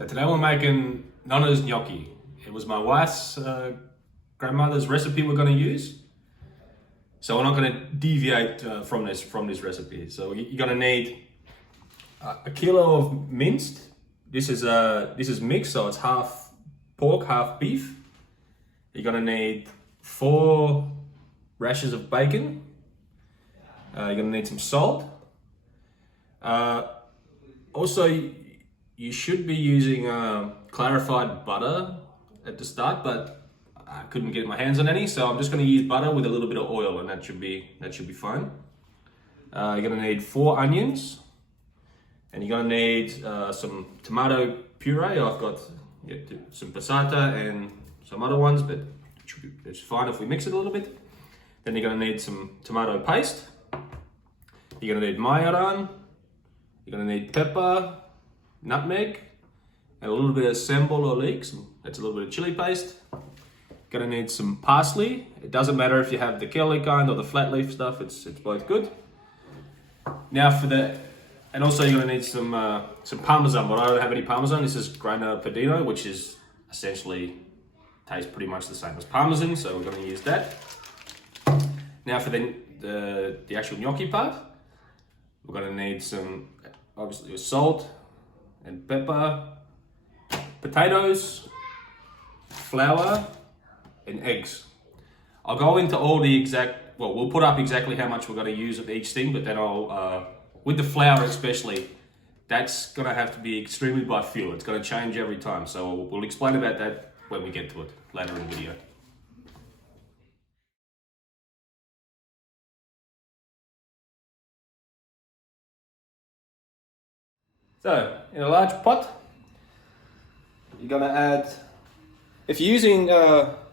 So today we're making Nonna's gnocchi. It was my wife's grandmother's recipe we're going to use. So we're not going to deviate from this recipe. So you're going to need a kilo of minced. This is mixed, so it's half pork, half beef. You're going to need 4 rashers of bacon. You're going to need some salt. Also, you should be using clarified butter at the start, but I couldn't get my hands on any, so I'm just going to use butter with a little bit of oil, and that should be fine. You're going to need 4 onions, and you're going to need some tomato puree. I've got some passata and some other ones, but it's fine if we mix it a little bit. Then you're going to need some tomato paste. You're going to need majaran. You're going to need pepper, nutmeg, and a little bit of sambal or leeks. That's a little bit of chili paste. You're going to need some parsley. It doesn't matter if you have the curly kind or the flat leaf stuff. It's both good. Now and also you're going to need some parmesan, but I don't have any parmesan. This is grana padano, which is essentially tastes pretty much the same as parmesan, so we're going to use that. Now for the actual gnocchi part, we're going to need some, obviously, salt and pepper, potatoes, flour, and eggs. I'll go into all the we'll put up exactly how much we're going to use of each thing, but then with the flour especially, that's going to have to be extremely by feel. It's going to change every time, so we'll explain about that when we get to it later in the video. So, in a large pot, you're going to add, if you're using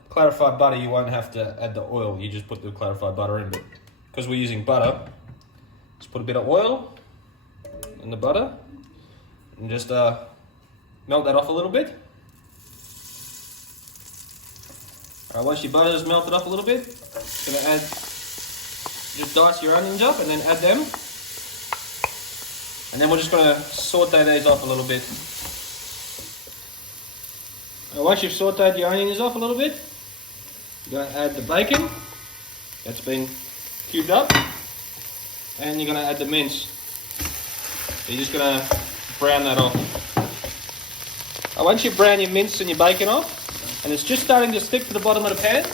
clarified butter, you won't have to add the oil. You just put the clarified butter in, but because we're using butter, just put a bit of oil in the butter and just melt that off a little bit. Once your butter is melted off a little bit, you're going to add, just dice your onions up and then add them. And then we're just going to saute these off a little bit. Once you've sauteed your onions off a little bit, you're going to add the bacon that's been cubed up, and you're going to add the mince. So you're just going to brown that off. Once you brown your mince and your bacon off, and it's just starting to stick to the bottom of the pan,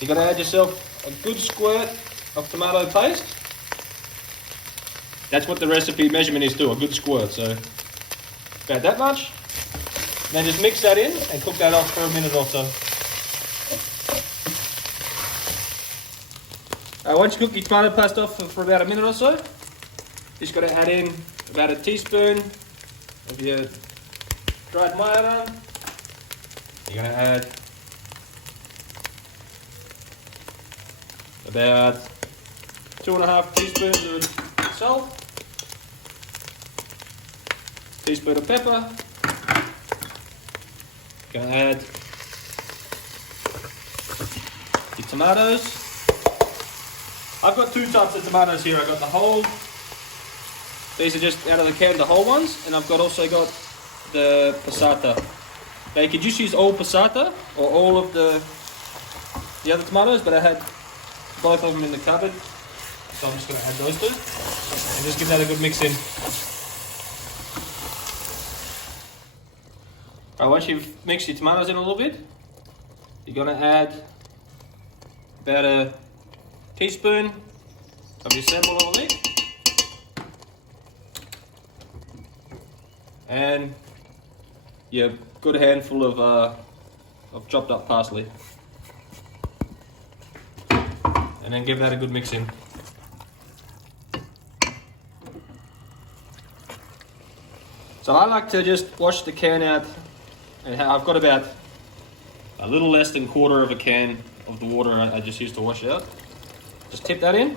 you're going to add yourself a good squirt of tomato paste. That's what the recipe measurement is too, a good squirt, so about that much. And then just mix that in and cook that off for a minute or so. Once you cook your tomato paste off for about a minute or so, just got to add in about a teaspoon of your dried majaran. You're going to add about 2.5 teaspoons of salt, teaspoon of pepper. Going to add your tomatoes. I've got 2 types of tomatoes here. I've got the whole, these are just out of the can, the whole ones, and I've also got the passata. Now you could just use all passata or all of the other tomatoes, but I had both of them in the cupboard, so I'm just going to add those 2 and just give that a good mix in. Once you've mixed your tomatoes in a little bit, you're going to add about a teaspoon of your sambal or leek and your good handful of chopped up parsley, and then give that a good mix in. So I like to just wash the can out, and I've got about a little less than 1/4 of a can of the water I just used to wash out. Just tip that in.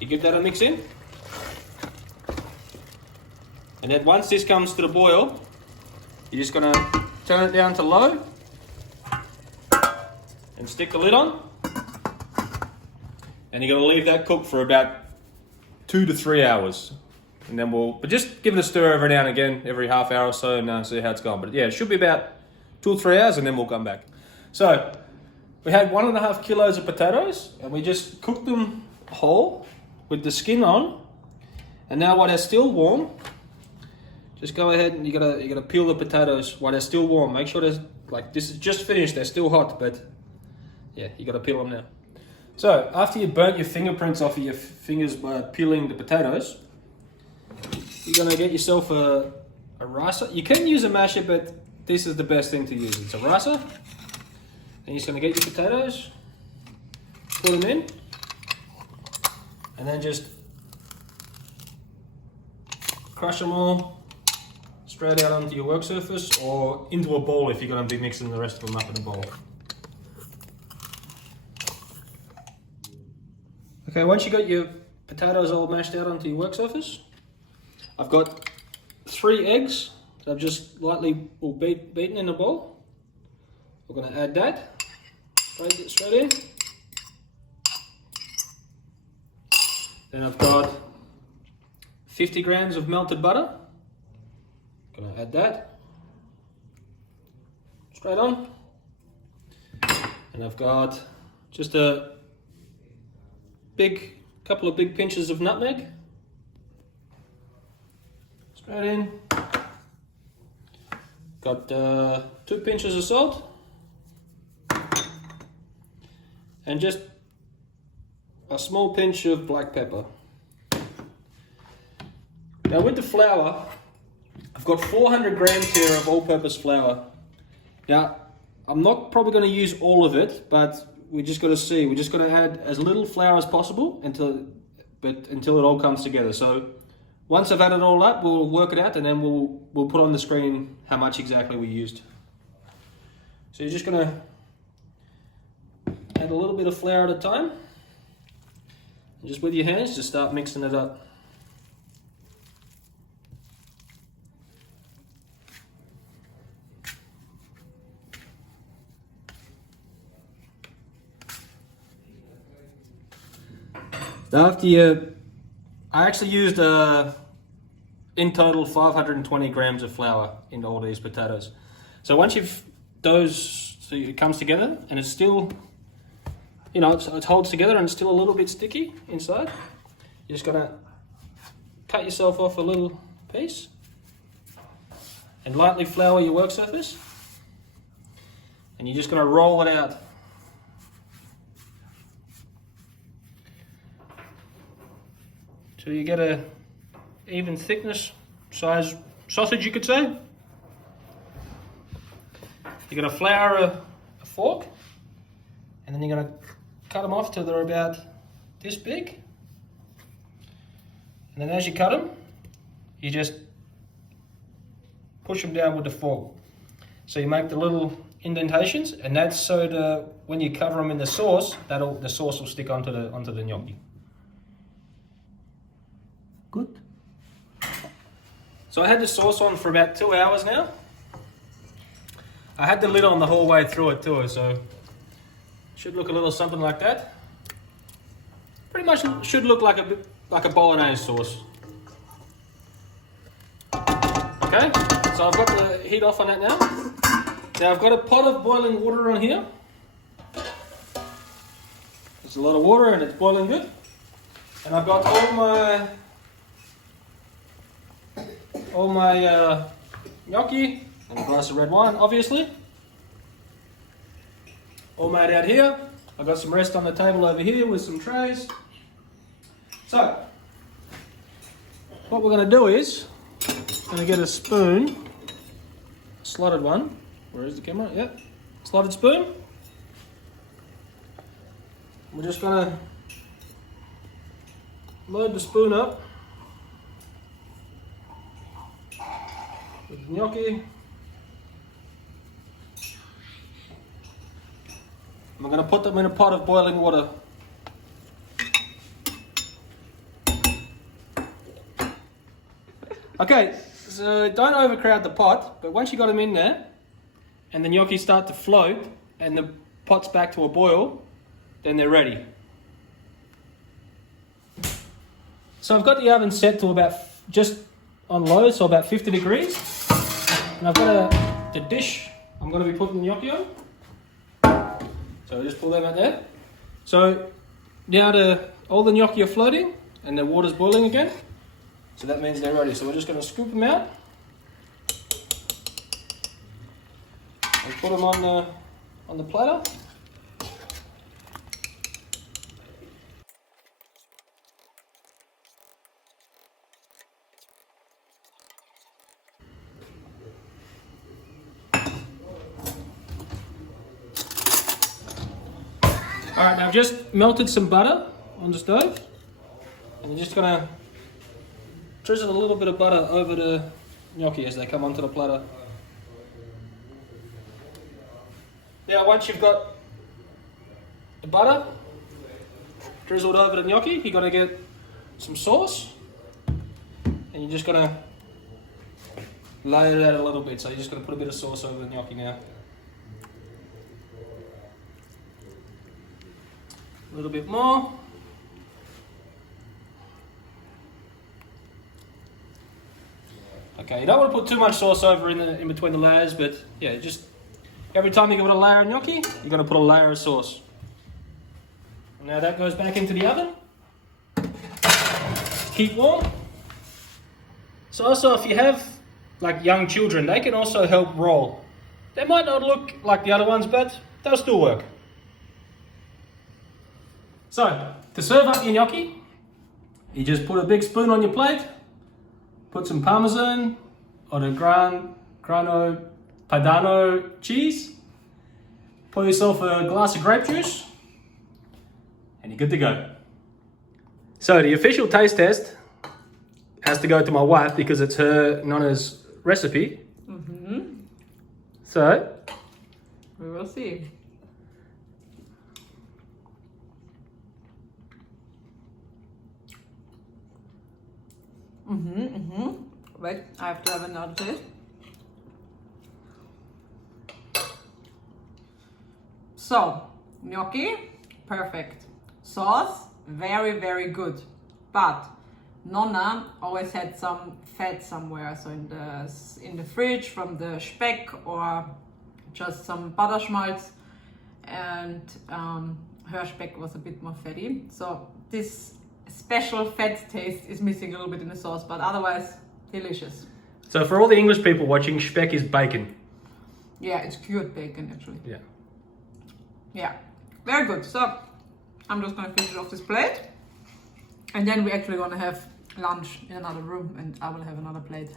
You give that a mix in. And then once this comes to the boil, you're just going to turn it down to low and stick the lid on. And you're going to leave that cook for about 2 to 3 hours. and then but just give it a stir every now and again, every half hour or so, and see how it's going. But yeah, it should be about 2 or 3 hours, and then we'll come back. So we had 1.5 kilos of potatoes, and we just cooked them whole with the skin on. And now while they're still warm, just go ahead and you gotta peel the potatoes while they're still warm. Make sure there's this is just finished, they're still hot, but yeah, you gotta peel them now. So after you burnt your fingerprints off of your fingers by peeling the potatoes, you're gonna get yourself a ricer. You can use a masher, but this is the best thing to use. It's a ricer. And you're just gonna get your potatoes, put them in, and then just crush them all straight out onto your work surface or into a bowl if you're going to be mixing the rest of them up in a bowl. Okay, once you got your potatoes all mashed out onto your work surface, I've got 3 eggs that I've just lightly beaten in a bowl. We're going to add that, break it straight in. Then I've got 50 grams of melted butter. Gonna add that straight on. And I've got just a couple of big pinches of nutmeg. Straight in. Got 2 pinches of salt. And just a small pinch of black pepper. Now with the flour, I've got 400 grams here of all-purpose flour. Now, I'm not probably going to use all of it, but we just got to see. We're just going to add as little flour as possible until it all comes together. So once I've added it all up, we'll work it out, and then we'll put on the screen how much exactly we used. So you're just going to add a little bit of flour at a time, and just with your hands, just start mixing it up. I actually used in total 520 grams of flour in all these potatoes. So once it comes together and it's still, it holds together and it's still a little bit sticky inside, you're just gonna cut yourself off a little piece and lightly flour your work surface, and you're just gonna roll it out. So you get a even thickness size sausage, you could say. You're going to flour a fork, and then you're going to cut them off till they're about this big. And then as you cut them, you just push them down with the fork. So you make the little indentations, and that's so that when you cover them in the sauce, the sauce will stick onto the gnocchi. Good. So I had the sauce on for about 2 hours now. I had the lid on the whole way through it too, so it should look a little something like that. Pretty much should look like a bolognese sauce. Okay, so I've got the heat off on that now. Now I've got a pot of boiling water on here. There's a lot of water and it's boiling good. And I've got all my gnocchi and a glass of red wine, obviously. All made out here. I've got some rest on the table over here with some trays. So, what we're going to do is, I'm going to get a spoon, a slotted one. Where is the camera? Yep, slotted spoon. We're just going to load the spoon up with the gnocchi. I'm going to put them in a pot of boiling water. Okay, so don't overcrowd the pot, but once you got them in there and the gnocchi start to float and the pot's back to a boil, then they're ready. So I've got the oven set to about just on low, so about 50 degrees. And I've got the dish I'm going to be putting the gnocchi on. So just pull them out there. So now all the gnocchi are floating and the water's boiling again. So that means they're ready. So we're just going to scoop them out and put them on the platter. Alright, now I've just melted some butter on the stove, and you're just gonna drizzle a little bit of butter over the gnocchi as they come onto the platter. Now once you've got the butter drizzled over the gnocchi, you're gonna get some sauce, and you're just gonna layer it out a little bit. So you're just gonna put a bit of sauce over the gnocchi now. A little bit more. Okay, you don't want to put too much sauce over in between the layers, but yeah, just every time you put a layer of gnocchi, you're going to put a layer of sauce. Now that goes back into the oven. Keep warm. So also, if you have like young children, they can also help roll. They might not look like the other ones, but they'll still work. So, to serve up your gnocchi, you just put a big spoon on your plate, put some Parmesan or the Grano Padano cheese, pour yourself a glass of grape juice, and you're good to go. So the official taste test has to go to my wife because it's her Nonna's recipe. So, we will see. Wait, I have to have another taste. So, gnocchi, perfect. Sauce, very, very good. But Nonna always had some fat somewhere, so in the fridge from the speck or just some butter schmaltz, and her speck was a bit more fatty. So this special fat taste is missing a little bit in the sauce, but otherwise delicious. So for all the English people watching, speck is bacon. Yeah, it's cured bacon actually. Yeah. Yeah, very good. So I'm just gonna finish it off this plate, and then we're actually gonna have lunch in another room, and I will have another plate.